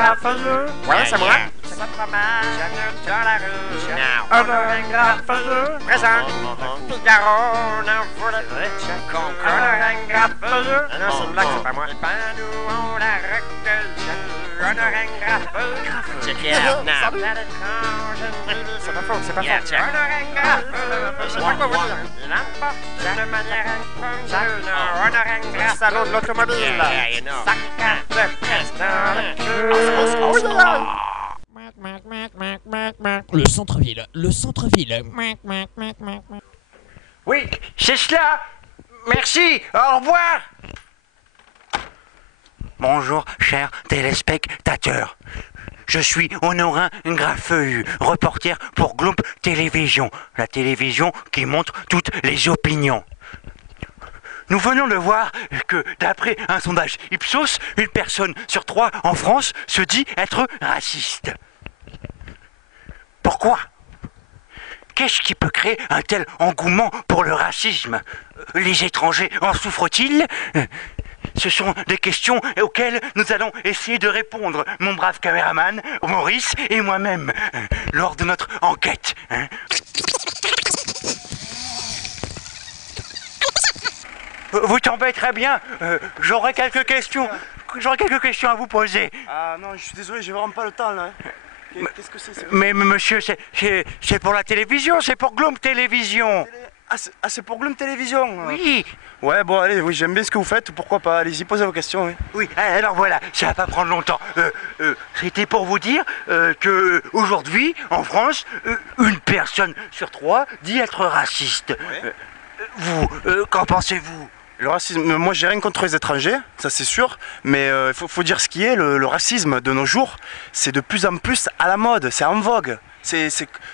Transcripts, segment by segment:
graffeux. Ouais, c'est moi. Ça promène dans la rue. Un oreille graffeux. Présent. Figaro, n'en voulait un oreille graffeux. Ah non, c'est une blague, c'est pas moi. Nous on la recueille. Un oreille graffeux. C'est Pierre. Non. À l'étrange, C'est pas faux, c'est pas yeah, faux. un oreille graffeux. Je sais pas quoi vous dire. Il emporte de manière incongrueuse. Un oreille graffeux. Salon de l'automobile. Ça capte presque dans le cul. Le centre-ville, le centre-ville. Oui, c'est cela. Merci, au revoir. Bonjour, chers téléspectateurs. Je suis Honorin Graffeux, reporter pour Globe Télévision, la télévision qui montre toutes les opinions. Nous venons de voir que, d'après un sondage Ipsos, une personne sur 3 en France se dit être raciste. Pourquoi ? Qu'est-ce qui peut créer un tel engouement pour le racisme ? Les étrangers en souffrent-ils ? Ce sont des questions auxquelles nous allons essayer de répondre, mon brave caméraman, Maurice et moi-même, lors de notre enquête. Vous tombez très bien, j'aurai quelques questions à vous poser. Ah non, je suis désolé, j'ai vraiment pas le temps là. Qu'est-ce que c'est Mais monsieur, c'est pour la télévision, c'est pour Globe Télévision. c'est pour Globe Télévision. Oui. Ouais, bon, allez, oui, j'aime bien ce que vous faites, pourquoi pas, allez-y, posez vos questions. Oui. Oui, alors voilà, ça va pas prendre longtemps. C'était pour vous dire que aujourd'hui, en France, une personne sur 3 dit être raciste. Ouais. Vous, qu'en pensez-vous ? Le racisme, moi j'ai rien contre les étrangers, ça c'est sûr, mais il faut dire ce qui est, le racisme de nos jours, c'est de plus en plus à la mode, c'est en vogue.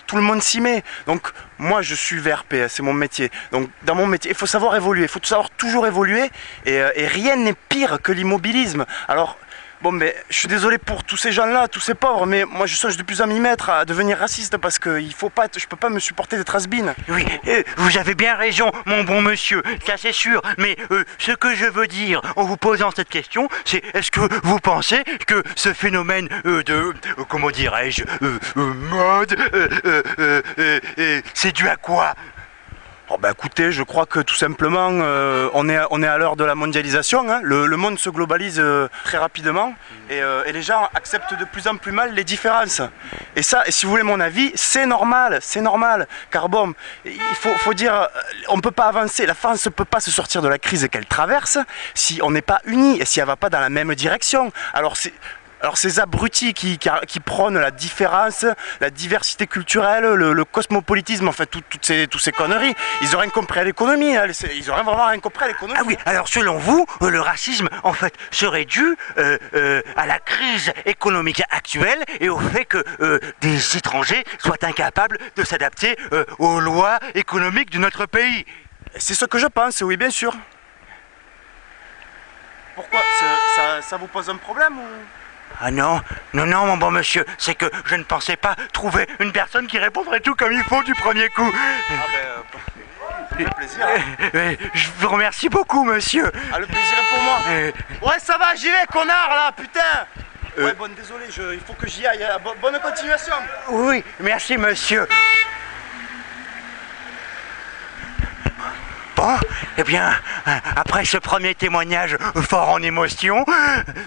Tout le monde s'y met. Donc moi je suis VRP, c'est mon métier. Donc dans mon métier, il faut savoir évoluer, il faut savoir toujours évoluer et rien n'est pire que l'immobilisme. Alors bon, mais je suis désolé pour tous ces gens-là, tous ces pauvres, mais moi je songe de plus en m'y mettre à devenir raciste parce que je peux pas me supporter d'être has-been. Oui, vous avez bien raison, mon bon monsieur, ça c'est sûr. Mais ce que je veux dire en vous posant cette question, c'est est-ce que vous pensez que ce phénomène comment dirais-je, mode, c'est dû à quoi ? Oh bah écoutez, je crois que tout simplement on est à l'heure de la mondialisation, hein. Le monde se globalise très rapidement et les gens acceptent de plus en plus mal les différences. Et ça, et si vous voulez mon avis, c'est normal, car bon, il faut dire, on ne peut pas avancer, la France ne peut pas se sortir de la crise qu'elle traverse si on n'est pas unis et si elle ne va pas dans la même direction. Alors ces abrutis qui prônent la différence, la diversité culturelle, le cosmopolitisme, enfin toutes ces conneries, ils n'ont rien compris à l'économie, hein, ils n'ont vraiment rien compris à l'économie. Ah oui, alors selon vous, le racisme en fait serait dû à la crise économique actuelle et au fait que des étrangers soient incapables de s'adapter aux lois économiques de notre pays. C'est ce que je pense, oui bien sûr. Pourquoi ça vous pose un problème ou... Ah non, mon bon monsieur, c'est que je ne pensais pas trouver une personne qui répondrait tout comme il faut du premier coup. Ah ben, plaisir. Je vous remercie beaucoup, monsieur. Ah, le plaisir est pour moi. Ouais, ça va, j'y vais, connard, là, putain. Ouais, bon, désolé, il faut que j'y aille. Bonne continuation. Oui, merci, monsieur. Bon, eh bien, après ce premier témoignage fort en émotion,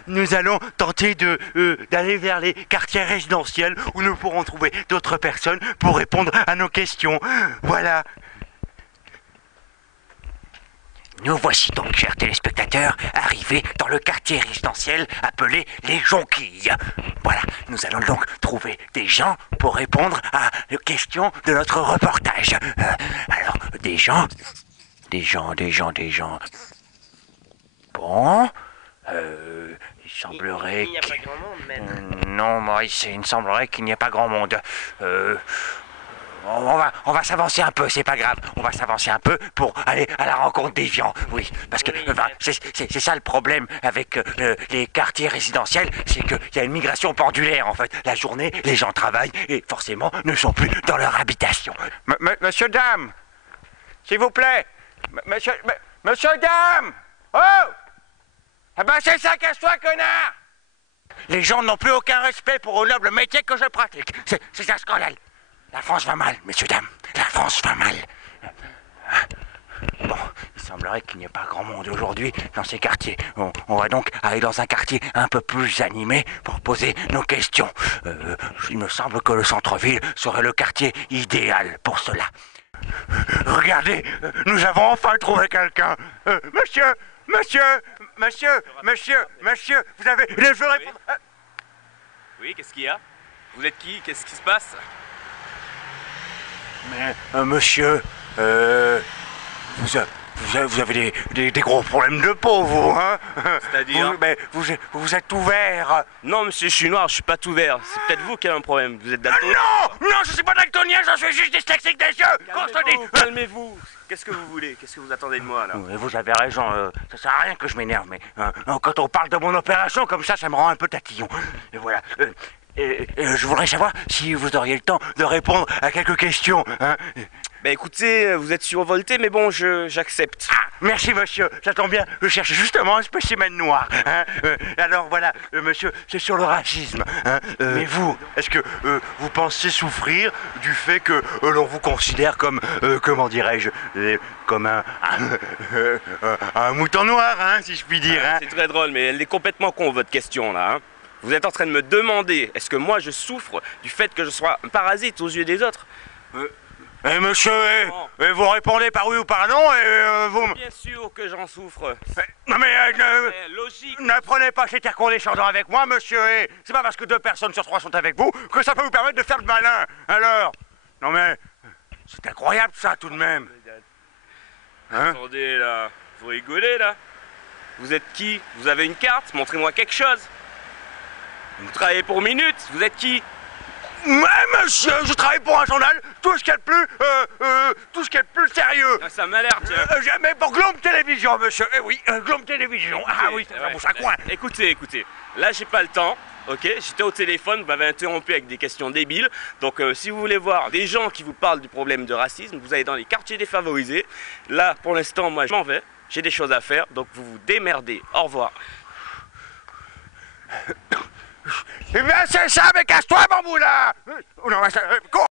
nous allons tenter d'aller vers les quartiers résidentiels où nous pourrons trouver d'autres personnes pour répondre à nos questions. Voilà. Nous voici donc, chers téléspectateurs, arrivés dans le quartier résidentiel appelé les Jonquilles. Voilà, nous allons donc trouver des gens pour répondre à aux questions de notre reportage. Alors, des gens... Bon, il semblerait Il n'y a pas grand monde, même. Non, Maurice, il me semblerait qu'il n'y a pas grand monde. On va s'avancer un peu, c'est pas grave. On va s'avancer un peu pour aller à la rencontre des gens. Oui, parce que c'est ça le problème avec les quartiers résidentiels, c'est qu'il y a une migration pendulaire en fait. La journée, les gens travaillent et forcément ne sont plus dans leur habitation. Monsieur, dame, s'il vous plaît. Monsieur, dame! Oh! Ah ben c'est ça, casse-toi, connard! Les gens n'ont plus aucun respect pour le noble métier que je pratique. C'est un scandale. La France va mal, messieurs, dames. La France va mal. Bon, il semblerait qu'il n'y ait pas grand monde aujourd'hui dans ces quartiers. On va donc aller dans un quartier un peu plus animé pour poser nos questions. Il me semble que le centre-ville serait le quartier idéal pour cela. Regardez, nous avons enfin trouvé quelqu'un. Monsieur, vous avez... Je veux répondre... Oui, qu'est-ce qu'il y a? Vous êtes qui? Qu'est-ce qui se passe? Mais, monsieur, vous avez des gros problèmes de peau, vous, hein? C'est-à-dire? Vous êtes ouvert. Non, monsieur, je suis noir, je suis pas tout vert. C'est peut-être vous qui avez un problème. Vous êtes daltonien? Non, je suis pas daltonien, je suis juste dyslexique des yeux. Qu'on se dit. Calmez-vous. Qu'est-ce que vous voulez? Qu'est-ce que vous attendez de moi, là? Vous avez raison, ça sert à rien que je m'énerve, mais quand on parle de mon opération comme ça me rend un peu tatillon. Et voilà. Je voudrais savoir si vous auriez le temps de répondre à quelques questions, hein. Bah écoutez, vous êtes survolté, mais bon, j'accepte. Ah, merci monsieur, ça tombe bien, je cherche justement un spécimen noir, hein. Alors voilà, monsieur, c'est sur le racisme, hein. Mais vous, est-ce que vous pensez souffrir du fait que l'on vous considère comme, comment dirais-je, comme un mouton noir, hein, si je puis dire, hein. C'est très drôle, mais elle est complètement con, votre question, là, hein. Vous êtes en train de me demander, est-ce que moi je souffre du fait que je sois un parasite aux yeux des autres? Monsieur, vous répondez par oui ou par non, et vous... Bien sûr que j'en souffre. Non mais, C'est logique. ne prenez pas cet air condescendant avec moi, monsieur, c'est pas parce que 2 personnes sur 3 sont avec vous que ça peut vous permettre de faire le malin, alors... Non mais, c'est incroyable ça, tout de même. Hein? Attendez, là, vous rigolez, là? Vous êtes qui? Vous avez une carte? Montrez-moi quelque chose. Vous travaillez pour Minute, vous êtes qui? Mais monsieur, je travaille pour un journal, tout ce qu'il y a de plus sérieux. Ah, ça m'a l'air, tiens. Jamais pour Globe Télévision, monsieur. Eh oui, Globe Télévision. Ah oui, ça Ouais. bouge un coin. Écoutez, là j'ai pas le temps, ok? J'étais au téléphone, vous m'avez interrompu avec des questions débiles. Donc si vous voulez voir des gens qui vous parlent du problème de racisme, vous allez dans les quartiers défavorisés. Là, pour l'instant, moi je m'en vais, j'ai des choses à faire, donc vous vous démerdez. Au revoir. Eh bien c'est ça, mais casse-toi, mon boulin. Non, cours.